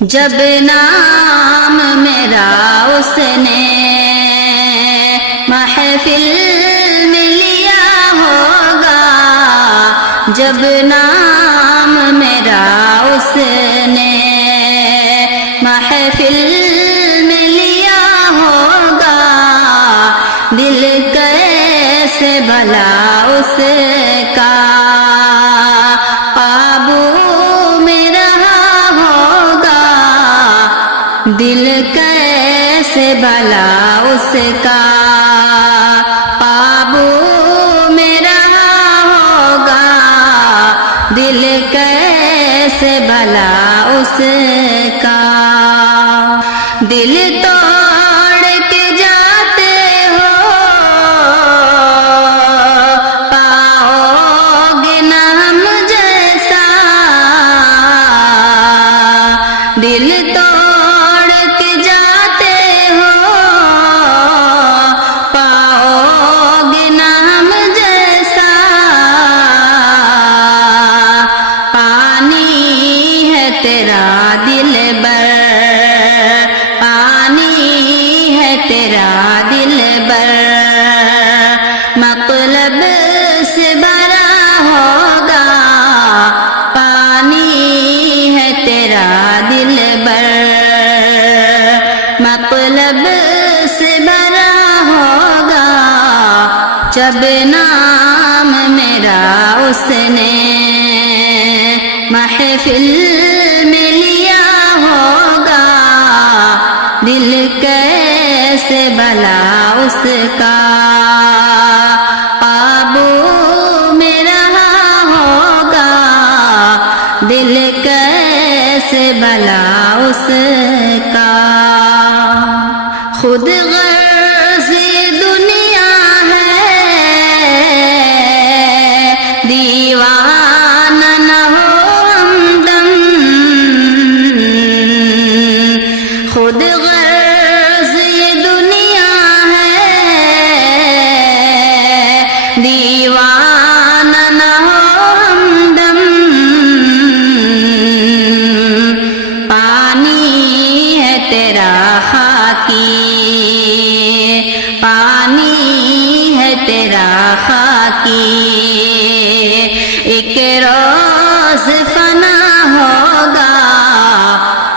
جب نام میرا اس نے محفل میں لیا ہوگا، جب نام میرا اس نے محفل میں لیا ہوگا، دل کیسے بھلا اس کا قابو میں رہا ہوگا، دل کیسے بھلا اس کا قابو میں رہا ہوگا، دل کیسے بھلا اس کا۔ دل توڑ کے جاتے ہو، پاؤ گے نہ ہم جیسا، دل توڑ کے جاتے ہو، پاؤ گے نہ ہم جیسا، پانی ہے تیرا دل بر، پانی ہے تیرا دل بر، مطلب سے بھرا ہوگا، پانی ہے تیرا دل بر، مطلب سے بھرا ہوگا، جب نام میرا اس نے محفل میں لیا ہوگا، دل کیسے بھلا اس کا قابو میں رہا ہوگا، دل کیسے بھلا اس کا۔ خود غرض دنیا ہے، دیوانہ نہ ہو ہمدم، خود غرض یہ دنیا ہے، دیوانہ نہ ہو ہمدم، پانی ہے تیرا خاکی، پانی ہے تیرا خاکی، ایک روز فنا ہوگا،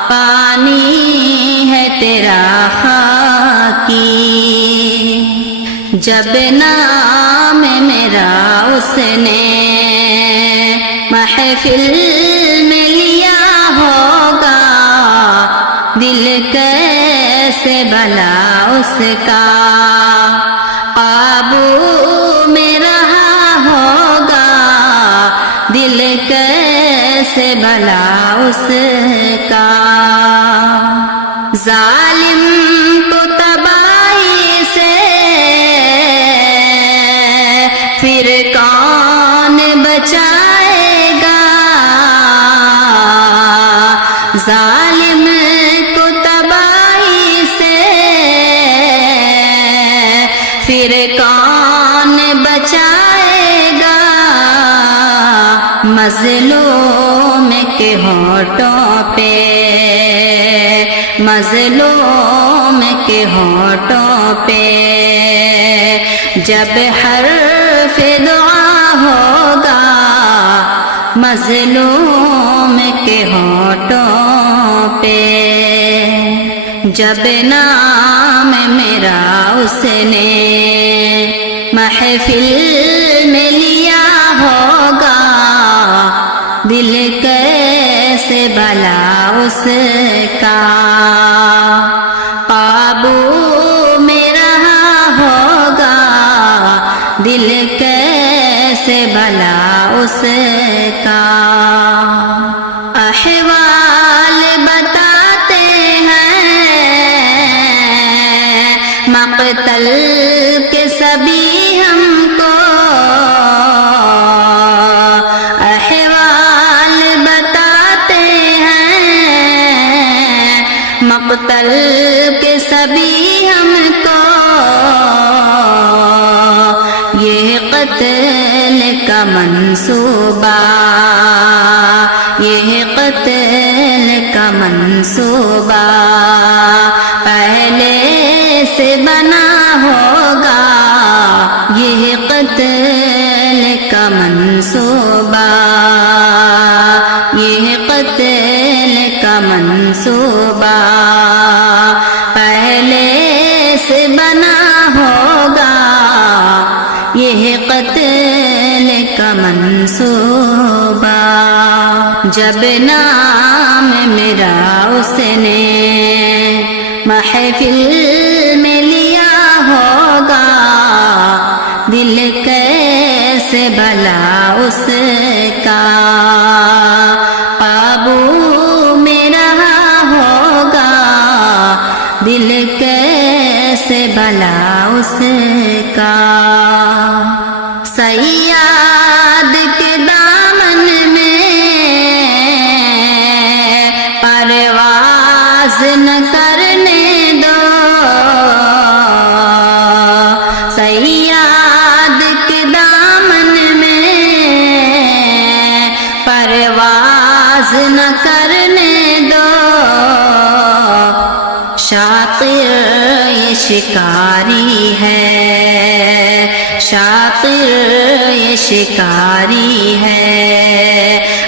پانی ہے تیرا خاکی، جب نام میرا اس نے محفل میں لیا ہوگا، دل کیسے بھلا اس کا قابو میں رہا ہوگا، دل کیسے بھلا اس کا۔ ظالم کو تباہی سے پھر کون بچائے گا، ظالم کو تباہی سے پھر کون بچائے گا، مظلوم کے ہونٹوں پہ، مظلوم کے ہونٹوں پہ جب حرف دعا ہوگا، مظلوم کے ہونٹوں پہ جب نام میرا اس نے محفل میں لیا ہوگا، دل کیسے بھلا اس کا قابو میں رہا ہوگا، دل کیسے بھلا اس کا۔ احوال بتاتے ہیں مقتل کے سبھی ہم کو، احوال بتاتے ہیں مقتل کے سبھی ہم کو، یہ قتل کا منصوبہ، یہ قتل کا منصوبہ پہلے سے بنا ہوگا یہ قتل کا منصوبہ، یہ قتل کا منصوبہ پہلے سے بنا ہوگا یہ قتل کا منصوبہ۔ جب نام میرا اس نے محفل میں لیا ہوگا دل کیسے بھلا اس کا قابو میں رہا ہوگا، دل کیسے بھلا اس کا۔ صیاد کے دامن میں پرواز نہ کرنے دو، صیاد کے دامن میں پرواز نہ کرنے دو، شاطر یہ شکاری ہے، شاطر یہ شکاری ہے،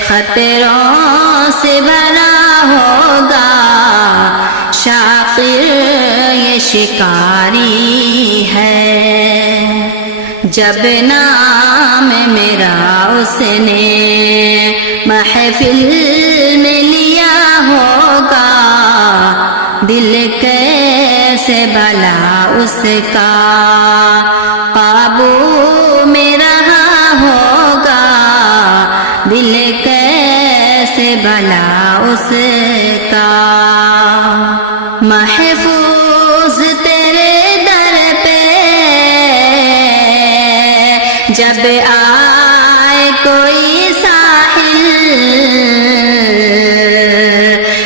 خطروں سے بھرا ہوگا، شاطر یہ شکاری ہے۔ جب نام میرا اس نے محفل میں لیا ہوگا دل کیسے بھلا اس کا قابو میں رہا ہوگا، دل کیسے بھلا اس کا۔ محفوظ تیرے در پہ جب آئے کوئی ساحل،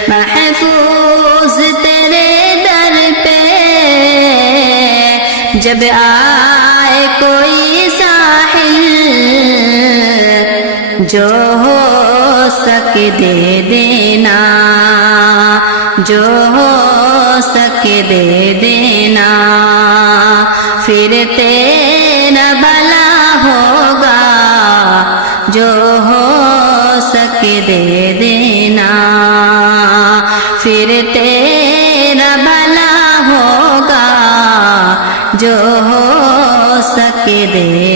محفوظ تیرے در پہ جب آئے کوئی ساحل، جو ہو سکے دے دینا، جو ہو سکے دے دینا، پھر تیرا بھلا ہوگا، جو ہو سکے دے دینا، پھر تیرا بھلا ہوگا، جو ہو سکے دے